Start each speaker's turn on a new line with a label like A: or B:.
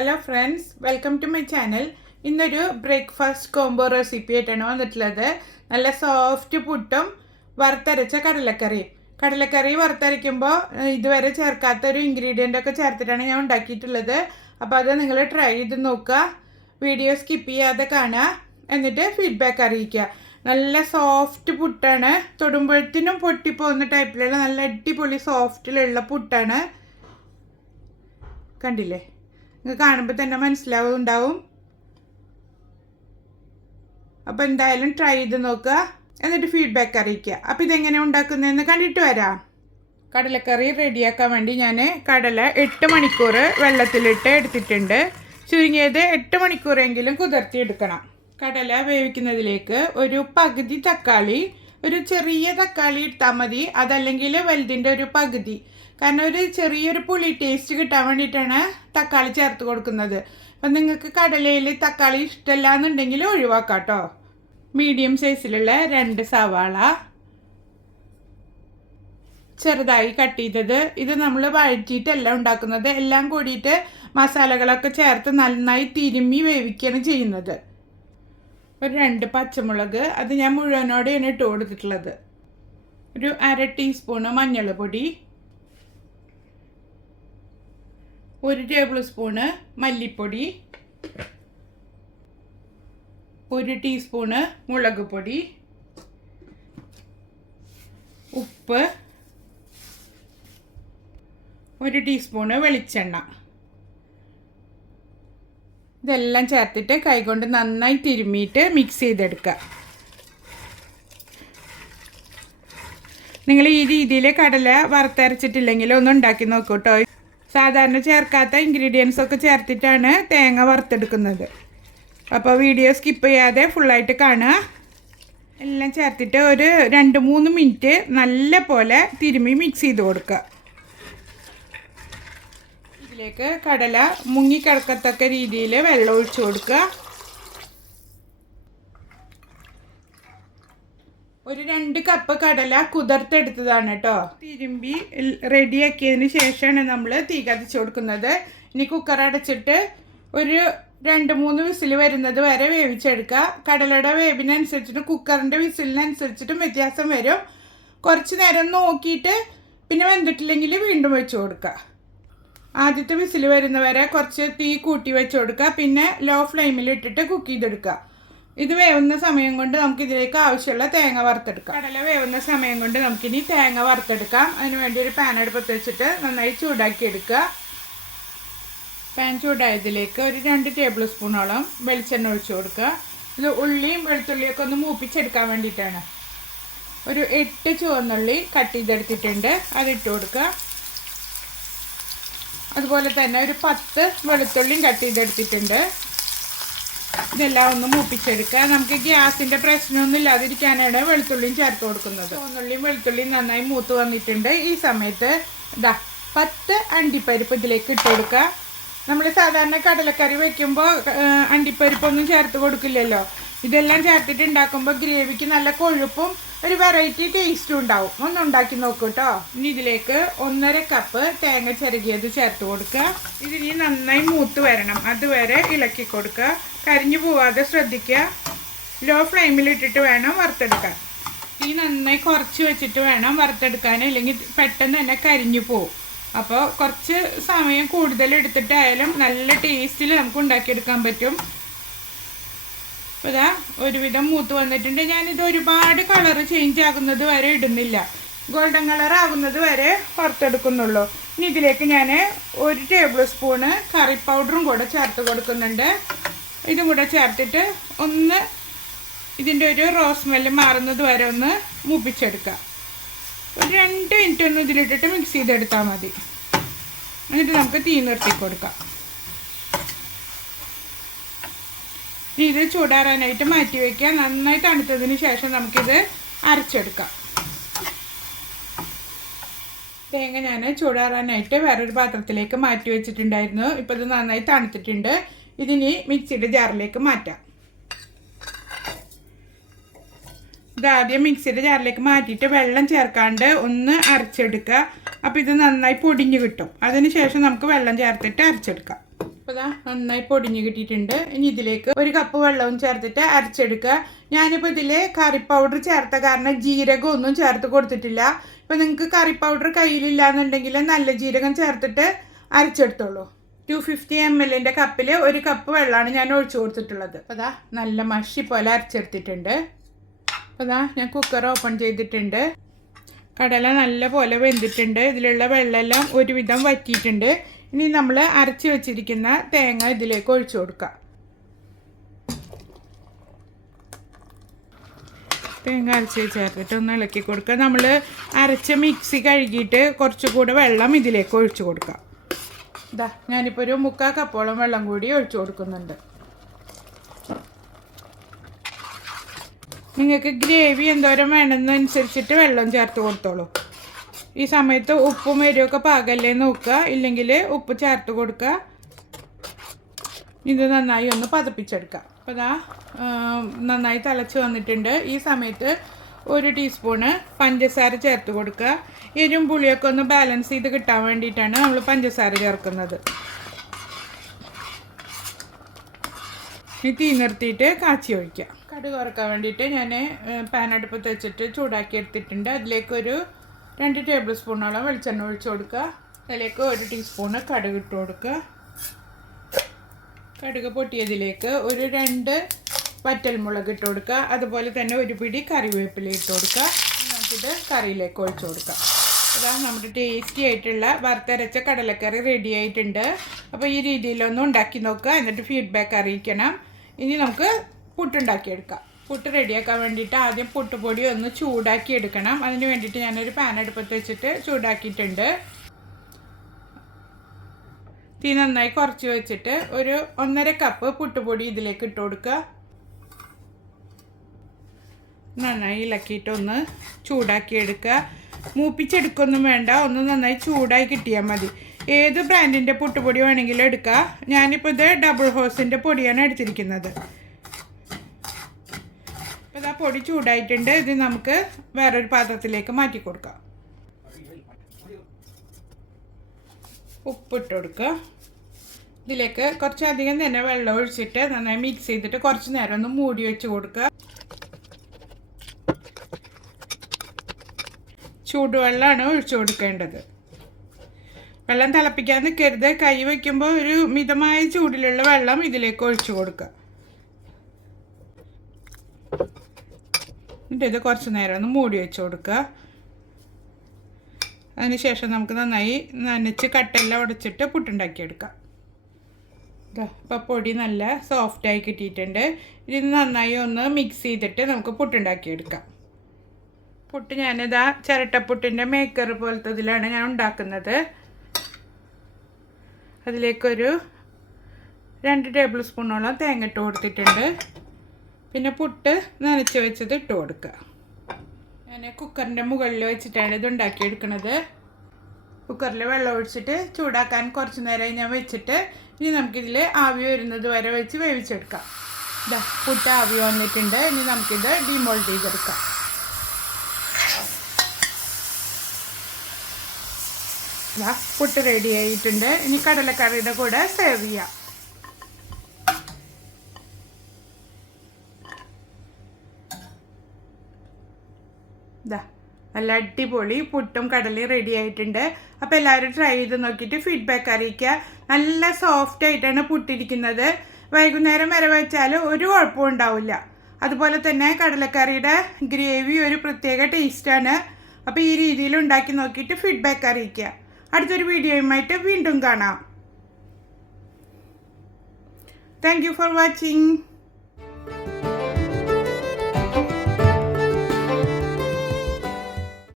A: Hello friends welcome to my channel ഇന്നൊരു breakfast combo recipe ആയിട്ടാണ് വന്നിട്ടുള്ളത്. നല്ല സോഫ്റ്റ് പുട്ടും വറുത്തരച്ച കടലക്കറിയും കടലക്കറി വറുത്തരയ്ക്കുമ്പോൾ ഇതുവരെ ചേർക്കാത്ത ഒരു ഇൻഗ്രീഡിയന്റ് ഒക്കെ ചേർത്തിട്ടാണ് ഞാൻ ഉണ്ടാക്കിയിട്ടുള്ളത്. അപ്പോൾ അത് നിങ്ങൾ ട്രൈ ചെയ്ത് നോക്കുക. വീഡിയോ സ്കിപ്പ് ചെയ്യാതെ കാണുക. എന്നിട്ട് ഫീഡ്ബാക്ക് അറിയിക്കുക. നല്ല സോഫ്റ്റ് പുട്ടാണ്. തൊടുമ്പോഴത്തിനും പൊട്ടിപ്പോകുന്ന ടൈപ്പിലുള്ള നല്ല അടിപൊളി സോഫ്റ്റിലുള്ള പുട്ടാണ്. കണ്ടില്ലേ? നിങ്ങൾക്ക് കാണുമ്പോൾ തന്നെ മനസ്സിലാവുന്നുണ്ടാവും അപ്പോൾ എന്തായാലും ട്രൈ ചെയ്ത് നോക്കുക. എന്നിട്ട് ഫീഡ്ബാക്ക് അറിയിക്കുക. അപ്പോൾ ഇതെങ്ങനെ ഉണ്ടാക്കുന്നതെന്ന് കണ്ടിട്ട് വരാം. കടലക്കറി റെഡിയാക്കാൻ വേണ്ടി ഞാൻ കടല എട്ട് മണിക്കൂർ വെള്ളത്തിലിട്ട് എടുത്തിട്ടുണ്ട്. ചുരുങ്ങിയത് എട്ട് മണിക്കൂറെങ്കിലും കുതിർത്തിയെടുക്കണം കടല വേവിക്കുന്നതിലേക്ക് ഒരു പകുതി തക്കാളി ഒരു ചെറിയ തക്കാളി ഇട്ടാൽ മതി. അതല്ലെങ്കിൽ വലുതിന്റെ ഒരു പകുതി. കാരണം ഒരു ചെറിയൊരു പുളി ടേസ്റ്റ് കിട്ടാൻ വേണ്ടിയിട്ടാണ് തക്കാളി ചേർത്ത് കൊടുക്കുന്നത്. അപ്പം നിങ്ങൾക്ക് കടലയിൽ തക്കാളി ഇഷ്ടമല്ല എന്നുണ്ടെങ്കിൽ ഒഴിവാക്കാം കേട്ടോ മീഡിയം സൈസിലുള്ള രണ്ട് സവാള. ചെറുതായി കട്ട് ചെയ്തത്. ഇത് നമ്മൾ വഴറ്റിയിട്ടല്ല ഉണ്ടാക്കുന്നത്. എല്ലാം കൂടിയിട്ട് മസാലകളൊക്കെ ചേർത്ത് നന്നായി തിരുമ്മി വേവിക്കുകയാണ് ചെയ്യുന്നത്. ഒരു രണ്ട് പച്ചമുളക്. അത് ഞാൻ മുഴുവനോടെയാണ് ഇട്ട് കൊടുത്തിട്ടുള്ളത്. ഒരു അര ടീസ്പൂണ് മഞ്ഞൾപ്പൊടി. ഒരു ടേബിൾ സ്പൂണ് മല്ലിപ്പൊടി ഒരു ടീസ്പൂണ് മുളക് പൊടി ഉപ്പ് ഒരു ടീസ്പൂണ് വെളിച്ചെണ്ണ. ഇതെല്ലാം ചേർത്തിട്ട് കൈകൊണ്ട് നന്നായി തിരുമ്മിയിട്ട് മിക്സ് ചെയ്തെടുക്കുക. നിങ്ങൾ ഈ രീതിയിൽ കടല വറുത്തരച്ചിട്ടില്ലെങ്കിൽ ഒന്ന് ഉണ്ടാക്കി നോക്കൂ കേട്ടോ സാധാരണ ചേർക്കാത്ത ഇൻഗ്രീഡിയൻസ് ഒക്കെ ചേർത്തിട്ടാണ് തേങ്ങ വറുത്തെടുക്കുന്നത്. അപ്പോൾ വീഡിയോ സ്കിപ്പ് ചെയ്യാതെ ഫുള്ളായിട്ട് കാണുക. എല്ലാം ചേർത്തിട്ട് ഒരു രണ്ട് മൂന്ന് മിനിറ്റ് നല്ല പോലെ തിരുമ്മി മിക്സ് ചെയ്ത് കൊടുക്കുക. ഇതിലേക്ക് കടല മുങ്ങിക്കിടക്കത്തക്ക രീതിയിൽ വെള്ളം ഒഴിച്ചു കൊടുക്കുക. ഒരു രണ്ട് കപ്പ് കടല കുതിർത്തെടുത്തതാണ് കേട്ടോ തിരുമ്പി റെഡിയാക്കിയതിന് ശേഷമാണ് നമ്മൾ തീ കത്തിച്ചു കൊടുക്കുന്നത്. ഇനി കുക്കർ അടച്ചിട്ട് ഒരു രണ്ട് മൂന്ന് വിസിൽ വരുന്നത് വരെ വേവിച്ചെടുക്കുക. കടലയുടെ വേവിനനുസരിച്ചിട്ട് കുക്കറിന്റെ വിസിലിനനുസരിച്ചിട്ടും വ്യത്യാസം വരും. കുറച്ച് നേരം നോക്കിയിട്ട് പിന്നെ വെന്തിട്ടില്ലെങ്കിൽ വീണ്ടും വെച്ച് കൊടുക്കുക. ആദ്യത്തെ വിസിൽ വരുന്നവരെ കുറച്ച് തീ കൂട്ടി വെച്ച് കൊടുക്കുക. പിന്നെ ലോ ഫ്ലെയിമിൽ ഇട്ടിട്ട് കുക്ക് ചെയ്തെടുക്കുക. ഇത് വേവുന്ന സമയം കൊണ്ട് നമുക്ക് ഇതിലേക്ക് ആവശ്യമുള്ള തേങ്ങ വറുത്തെടുക്കാം. കടല വേവുന്ന സമയം കൊണ്ട് നമുക്കിനി തേങ്ങ വറുത്തെടുക്കാം. അതിന് വേണ്ടി ഒരു പാൻ അടുപ്പത്ത് വെച്ചിട്ട് നന്നായി ചൂടാക്കി എടുക്കുക പാൻ ചൂടായതിലേക്ക് ഒരു രണ്ട് ടേബിൾ സ്പൂണോളം വെളിച്ചെണ്ണ ഒഴിച്ചു കൊടുക്കുക. ഇത് ഉള്ളിയും വെളുത്തുള്ളിയൊക്കെ ഒന്ന് മൂപ്പിച്ചെടുക്കാൻ വേണ്ടിയിട്ടാണ്. ഒരു എട്ട് ചുവന്നുള്ളി കട്ട് ചെയ്തെടുത്തിട്ടുണ്ട്. അതിട്ട് കൊടുക്കുക. അതുപോലെ തന്നെ ഒരു പത്ത് വെളുത്തുള്ളിയും കട്ട് ചെയ്തെടുത്തിട്ടുണ്ട്. ഇതെല്ലാം ഒന്ന് മൂപ്പിച്ചെടുക്കുക. നമുക്ക് ഗ്യാസിന്റെ പ്രശ്നമൊന്നും ഇല്ലാതിരിക്കാനാണ് വെളുത്തുള്ളിയും ചേർത്ത് കൊടുക്കുന്നത്. ചുവന്നുള്ളിയും വെളുത്തുള്ളിയും നന്നായി മൂത്ത് വന്നിട്ടുണ്ട്. ഈ സമയത്ത് ഇതാ പത്ത് അണ്ടിപ്പരിപ്പ് ഇതിലേക്ക് ഇട്ട് കൊടുക്കുക. നമ്മൾ സാധാരണ കടലക്കറി വെക്കുമ്പോൾ അണ്ടിപ്പരിപ്പൊന്നും ചേർത്ത് കൊടുക്കില്ലല്ലോ. ഇതെല്ലാം ചേർത്തിട്ട് ഉണ്ടാക്കുമ്പോൾ ഗ്രേവിക്ക് നല്ല കൊഴുപ്പും ഒരു വെറൈറ്റി ടേസ്റ്റും ഉണ്ടാവും. ഒന്ന് ഉണ്ടാക്കി നോക്കൂ കേട്ടോ ഇനി ഇതിലേക്ക് ഒന്നര കപ്പ് തേങ്ങ ചിരകിയത് ചേർത്ത് കൊടുക്കുക. ഇതിനി നന്നായി മൂത്ത് വരണം. അതുവരെ ഇളക്കി കൊടുക്കുക. കരിഞ്ഞു പോവാതെ ശ്രദ്ധിക്കുക. ലോ ഫ്ലെയിമിൽ ഇട്ടിട്ട് വേണം വറുത്തെടുക്കാൻ. ഈ നന്നായി കുറച്ച് വെച്ചിട്ട് വേണം വറുത്തെടുക്കാൻ. അല്ലെങ്കിൽ പെട്ടെന്ന് തന്നെ കരിഞ്ഞു പോവും. അപ്പോൾ കുറച്ച് സമയം കൂടുതൽ എടുത്തിട്ടായാലും നല്ല ടേസ്റ്റിൽ നമുക്ക് ഉണ്ടാക്കിയെടുക്കാൻ പറ്റും. അപ്പോൾ ഇതാ ഒരുവിധം മൂത്ത് വന്നിട്ടുണ്ട്. ഞാനിത് ഒരുപാട് കളർ ചേഞ്ച് ആകുന്നത് വരെ ഇടുന്നില്ല. ഗോൾഡൻ കളർ ആകുന്നത് വരെ വറുത്തെടുക്കുന്നുള്ളൂ. ഇനി ഇതിലേക്ക് ഞാൻ ഒരു ടേബിൾ സ്പൂണ് കറി പൗഡറും കൂടെ ചേർത്ത് കൊടുക്കുന്നുണ്ട്. ഇതും കൂടെ ചേർത്തിട്ട് ഒന്ന് ഇതിന്റെ ഒരു റോസ് സ്മെല്ല് മാറുന്നത് വരെ ഒന്ന് മൂപ്പിച്ചെടുക്കുക ഒരു രണ്ട് മിനിറ്റ് ഒന്ന് ഇതിലിട്ടിട്ട് മിക്സ് ചെയ്തെടുത്താൽ മതി. എന്നിട്ട് നമുക്ക് തീ നിർത്തി കൊടുക്കാം ഇനി ഇത് ചൂടാറാനായിട്ട് മാറ്റി വയ്ക്കുക നന്നായി തണുത്തതിന് ശേഷം നമുക്കിത് അരച്ചെടുക്കാം. തേങ്ങ ഞാൻ ചൂടാറാനായിട്ട് വേറൊരു പാത്രത്തിലേക്ക് മാറ്റി വെച്ചിട്ടുണ്ടായിരുന്നു. ഇപ്പോൾ ഇത് നന്നായി തണുത്തിട്ടുണ്ട്. ഇതിനി മിക്സിയുടെ ജാറിലേക്ക് മാറ്റാം. ഇതാദ്യം മിക്സിയുടെ ജാറിലേക്ക് മാറ്റിയിട്ട് വെള്ളം ചേർക്കാണ്ട് ഒന്ന് അരച്ചെടുക്കുക. അപ്പോൾ ഇത് നന്നായി പൊടിഞ്ഞ് കിട്ടും. അതിന് ശേഷം നമുക്ക് വെള്ളം ചേർത്തിട്ട് അരച്ചെടുക്കാം. അപ്പോൾ ഇതാ നന്നായി പൊടിഞ്ഞ് കിട്ടിയിട്ടുണ്ട്. ഇനി ഇതിലേക്ക് ഒരു കപ്പ് വെള്ളവും ചേർത്തിട്ട് അരച്ചെടുക്കുക. ഞാനിപ്പോൾ ഇതിൽ കറി പൗഡർ ചേർത്ത കാരണം ജീരകം ഒന്നും ചേർത്ത് കൊടുത്തിട്ടില്ല. ഇപ്പോൾ നിങ്ങൾക്ക് കറി പൗഡർ കയ്യിലില്ല എന്നുണ്ടെങ്കിൽ നല്ല ജീരകം ചേർത്തിട്ട് അരച്ചെടുത്തോളൂ. ടു ഫിഫ്റ്റി എം എല്ലിന്റെ കപ്പിൽ ഒരു കപ്പ് വെള്ളമാണ് ഞാൻ ഒഴിച്ചു കൊടുത്തിട്ടുള്ളത്. അപ്പോൾ ദാ നല്ല മഷി പോലെ അരച്ചെടുത്തിട്ടുണ്ട്. അപ്പോൾ ദാ ഞാൻ കുക്കർ ഓപ്പൺ ചെയ്തിട്ടുണ്ട്. കടല നല്ല പോലെ വെന്തിട്ടുണ്ട്. ഇതിലുള്ള വെള്ളമെല്ലാം ഒരുവിധം വറ്റിയിട്ടുണ്ട്. ഇനി നമ്മൾ അരച്ച് വെച്ചിരിക്കുന്ന തേങ്ങ ഇതിലേക്ക് ഒഴിച്ചു കൊടുക്കാം. തേങ്ങ അരച്ച് ചേർത്തിട്ട് ഒന്ന് ഇളക്കി കൊടുക്കുക നമ്മൾ അരച്ച മിക്സി കഴുകിയിട്ട് കുറച്ചുകൂടെ വെള്ളം ഇതിലേക്ക് ഒഴിച്ചു കൊടുക്കാം. ഇതാ ഞാനിപ്പോൾ ഒരു മുക്കാൽ കപ്പോളം വെള്ളം കൂടി ഒഴിച്ചു കൊടുക്കുന്നുണ്ട്. നിങ്ങൾക്ക് ഗ്രേവി എന്തോരം വേണമെന്നനുസരിച്ചിട്ട് വെള്ളം ചേർത്ത് കൊടുത്തോളൂ. ഈ സമയത്ത് ഉപ്പും എരിവൊക്കെ പാകല്ലേ നോക്കുക. ഇല്ലെങ്കിൽ ഉപ്പ് ചേർത്ത് കൊടുക്കുക. ഇത് നന്നായി ഒന്ന് പതപ്പിച്ചെടുക്കുക. അപ്പോൾ ഇതാ നന്നായി തിളച്ച് വന്നിട്ടുണ്ട്. ഈ സമയത്ത് ഒരു ടീസ്പൂണ് പഞ്ചസാര ചേർത്ത് കൊടുക്കുക. എരിവും പുളിയൊക്കെ ഒന്ന് ബാലൻസ് ചെയ്ത് കിട്ടാൻ വേണ്ടിയിട്ടാണ് നമ്മൾ പഞ്ചസാര ചേർക്കുന്നത്. ഇനി തീ നിർത്തിയിട്ട് കാച്ചി ഒഴിക്കുക. കടുക് വറക്കാൻ വേണ്ടിയിട്ട് ഞാൻ പാൻ അടുപ്പത്ത് വെച്ചിട്ട് ചൂടാക്കി എടുത്തിട്ടുണ്ട്. അതിലേക്കൊരു രണ്ട് ടേബിൾ സ്പൂണോളം വെളിച്ചെണ്ണ ഒഴിച്ച് കൊടുക്കുക. അതിലേക്ക് ഒരു ടീസ്പൂണ് കടുക് ഇട്ട് കൊടുക്കുക. കടുക് പൊട്ടിയതിലേക്ക് ഒരു രണ്ട് വറ്റൽമുളക് ഇട്ട് കൊടുക്കുക. അതുപോലെ തന്നെ ഒരു പിടി കറിവേപ്പില ഇട്ട് കൊടുക്കുക. നമുക്കിത് കറിയിലേക്ക് ഒഴിച്ചു കൊടുക്കാം. അതാ നമ്മുടെ ടേസ്റ്റി ആയിട്ടുള്ള വറുത്തരച്ച കടലക്കറി റെഡി ആയിട്ടുണ്ട്. അപ്പോൾ ഈ രീതിയിലൊന്ന് ഉണ്ടാക്കി നോക്കുക. എന്നിട്ട് ഫീഡ്ബാക്ക് അറിയിക്കണം. ഇനി നമുക്ക് പുട്ടുണ്ടാക്കിയെടുക്കാം. പുട്ട് റെഡിയാക്കാൻ വേണ്ടിയിട്ട് ആദ്യം പുട്ടുപൊടി ഒന്ന് ചൂടാക്കി എടുക്കണം. അതിന് വേണ്ടിയിട്ട് ഞാനൊരു പാൻ അടുപ്പത്ത് വെച്ചിട്ട് ചൂടാക്കിയിട്ടുണ്ട്. തീ നന്നായി കുറച്ച് വെച്ചിട്ട് ഒരു ഒന്നര കപ്പ് പുട്ടുപൊടി ഇതിലേക്ക് ഇട്ട് കൊടുക്കുക. നന്നായി ഇളക്കിയിട്ട് ഒന്ന് ചൂടാക്കി എടുക്കുക. മൂപ്പിച്ചെടുക്കൊന്നും വേണ്ട ഒന്ന് നന്നായി ചൂടായി കിട്ടിയാൽ മതി. ഏത് ബ്രാൻഡിന്റെ പുട്ടുപൊടി വേണമെങ്കിലും എടുക്കുക ഞാനിപ്പോൾ ഇത് ഡബിൾ ഹോസിന്റെ പൊടിയാണ് എടുത്തിരിക്കുന്നത്. ഇപ്പോൾ ഇതാ പൊടി ചൂടായിട്ടുണ്ട്. ഇത് നമുക്ക് വേറൊരു പാത്രത്തിലേക്ക് മാറ്റി കൊടുക്കാം. ഉപ്പിട്ട് കൊടുക്കുക. ഇതിലേക്ക് കുറച്ചധികം തന്നെ വെള്ളം ഒഴിച്ചിട്ട് നന്നായി മിക്സ് ചെയ്തിട്ട് കുറച്ച് നേരം ഒന്ന് മൂടി വെച്ച് കൊടുക്കുക. ചൂടുവെള്ളമാണ് ഒഴിച്ചു കൊടുക്കേണ്ടത്. വെള്ളം തിളപ്പിക്കാൻ നിൽക്കരുത്. കൈ വയ്ക്കുമ്പോൾ ഒരു മിതമായ ചൂടിലുള്ള വെള്ളം ഇതിലേക്ക് ഒഴിച്ചു കൊടുക്കുക. എന്നിട്ട് ഇത് കുറച്ച് നേരം ഒന്ന് മൂടി വെച്ച് കൊടുക്കുക. അതിനുശേഷം നമുക്ക് നന്നായി നനച്ച് കട്ടെല്ലാം ഉടച്ചിട്ട് പുട്ടുണ്ടാക്കിയെടുക്കാം അപ്പോൾ പൊടി നല്ല സോഫ്റ്റായി കിട്ടിയിട്ടുണ്ട്. ഇത് നന്നായി ഒന്ന് മിക്സ് ചെയ്തിട്ട് നമുക്ക് പുട്ടുണ്ടാക്കിയെടുക്കാം പുട്ട് ഞാനിതാ ചിരട്ടപ്പുട്ടിന്റെ മേക്കർ പോലത്തെ ഇതിലാണ് ഞാൻ ഉണ്ടാക്കുന്നത്. അതിലേക്കൊരു രണ്ട് ടേബിൾ സ്പൂണോളം തേങ്ങ ഇട്ട് കൊടുത്തിട്ടുണ്ട്. പിന്നെ പുട്ട് നനച്ച് വെച്ചത് ഇട്ട് കൊടുക്കുക. ഞാൻ കുക്കറിന്റെ മുകളിൽ വെച്ചിട്ടാണ് ഇത് ഉണ്ടാക്കിയെടുക്കുന്നത് കുക്കറിൽ വെള്ളം ഒഴിച്ചിട്ട് ചൂടാക്കാൻ കുറച്ച് നേരമായി ഞാൻ വെച്ചിട്ട് ഇനി നമുക്കിതിൽ ആവി വരുന്നത് വരെ വെച്ച് വേവിച്ചെടുക്കാം. ഇതാ പുട്ട് ആവി വന്നിട്ടുണ്ട്. ഇനി നമുക്കിത് ഡിമോൾഡ് ചെയ്തെടുക്കാം. ഇതാ പുട്ട് റെഡി ആയിട്ടുണ്ട്. ഇനി കടലക്കറിയുടെ കൂടെ സെർവ് ചെയ്യാം. ഇതാ നല്ല അടിപൊളി പുട്ടും കടലയും റെഡി ആയിട്ടുണ്ട്. അപ്പോൾ എല്ലാവരും ട്രൈ ചെയ്ത് നോക്കിയിട്ട് ഫീഡ്ബാക്ക് അറിയിക്കുക. നല്ല സോഫ്റ്റ് ആയിട്ടാണ് പുട്ടിരിക്കുന്നത്. വൈകുന്നേരം വരെ വെച്ചാൽ ഒരു കുഴപ്പവും ഉണ്ടാവില്ല. അതുപോലെ തന്നെ കടലക്കറിയുടെ ഗ്രേവി ഒരു പ്രത്യേക ടേസ്റ്റാണ് അപ്പോൾ ഈ രീതിയിൽ ഉണ്ടാക്കി നോക്കിയിട്ട് ഫീഡ്ബാക്ക് അറിയിക്കുക. അടുത്തൊരു വീഡിയോയുമായിട്ട് വീണ്ടും കാണാം. Thank for watching